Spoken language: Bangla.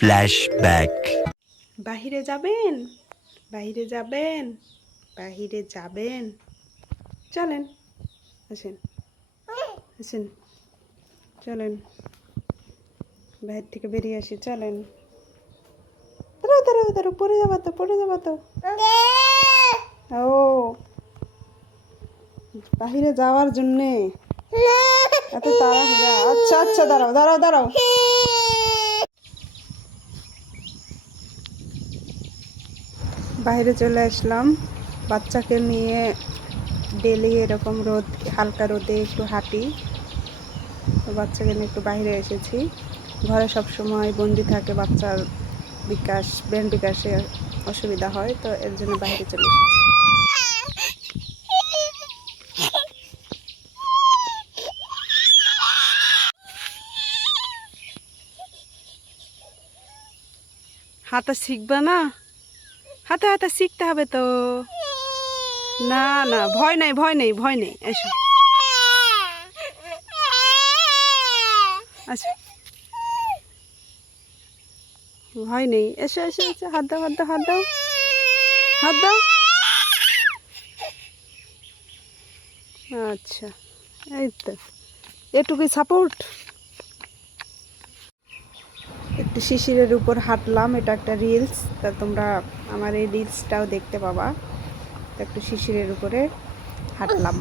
ফ্ল্যাশব্যাক। বাহিরে যাবেন, বাহিরে যাবেন, বাহিরে যাবেন, চলেন, আসেন, আসেন, চলেন, বাইরে থেকে বেরিয়ে আসি, চলেন। দাঁড়াও দাঁড়াও দাঁড়াও, পড়ে যাবা তো, পড়ে যাবা তো। ও বাহিরে যাওয়ার জন্যে এত তাড়াহুড়া? আচ্ছা আচ্ছা, দাঁড়াও দাঁড়াও দাঁড়াও। বাইরে চলে আসলাম বাচ্চাকে নিয়ে। ডেলি এরকম রোদ, হালকা রোদে একটু হাঁটি। তো বাচ্চাকে নিয়ে একটু বাইরে এসেছি। ঘরে সব সময় বন্দি থাকে, বাচ্চার বিকাশ, ব্রেন বিকাশে অসুবিধা হয়, তো এর জন্য বাইরে চলে এসেছি। হাঁটা শিখবা না? হাতে হাতে শিখতে হবে তো। না না, ভয় নেই, ভয় নেই, ভয় নেই, এসো, আচ্ছা, ভয় নেই, এসো এসো এসো, হাত দাও, হাত দাও, হাত দাও, হাত দাও। আচ্ছা, এই তো এটুকুই সাপোর্ট। একটু শিশিরের উপর হাঁটলাম, এটা একটা রিলস, তা তোমরা আমার এই রিলসটাও দেখতে পাবা। তো একটু শিশিরের উপরে হাঁটলাম।